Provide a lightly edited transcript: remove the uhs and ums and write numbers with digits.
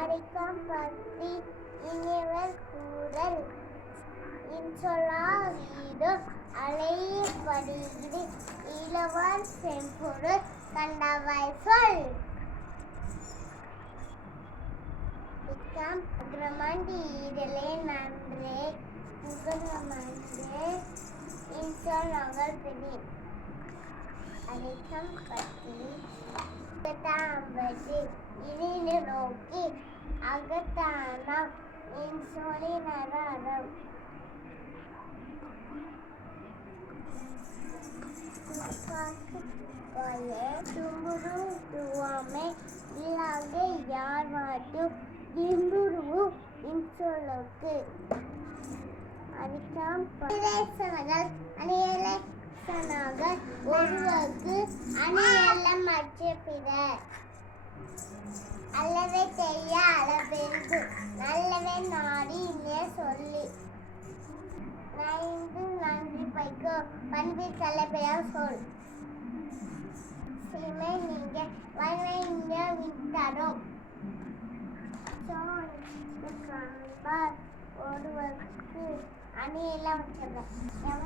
அடிக்கம் பற்றி இனிவர் கூறல் இன்சொல்லால் வீடும் அலையப்படுகிறது இளவர் செம்பொருள் கண்டவை சொல். அக்ரமண்டி ஈடலே நன்றே புகழமன்றே இன்சொல் நகல் பிடி அடிக்கம் பற்றி அகத்தாம்பட்டு இனிது நோக்கி அகத்தானம் இன்சொலினர அறம். தும்புரு துவாமை இல்லாத யார் வாட்டும் இம்புருவு இன்சொலுக்கு அடிக்கம் இலேசனங்கள் அணியலேசனாக ஒருவருக்கு அணியல்ல மற்ற பிறர் அல்லவே செய்ய அளவென்று நல்லவே நாடி இனிய சொல்லி நைந்து நன்றி பைக்கு பண்பில் தலைப்பெயர் சொல். சீமை நீங்க வன்மை நீங்க விட்டரும் ஒருவருக்கு அணியெல்லாம் வச்சிருக்க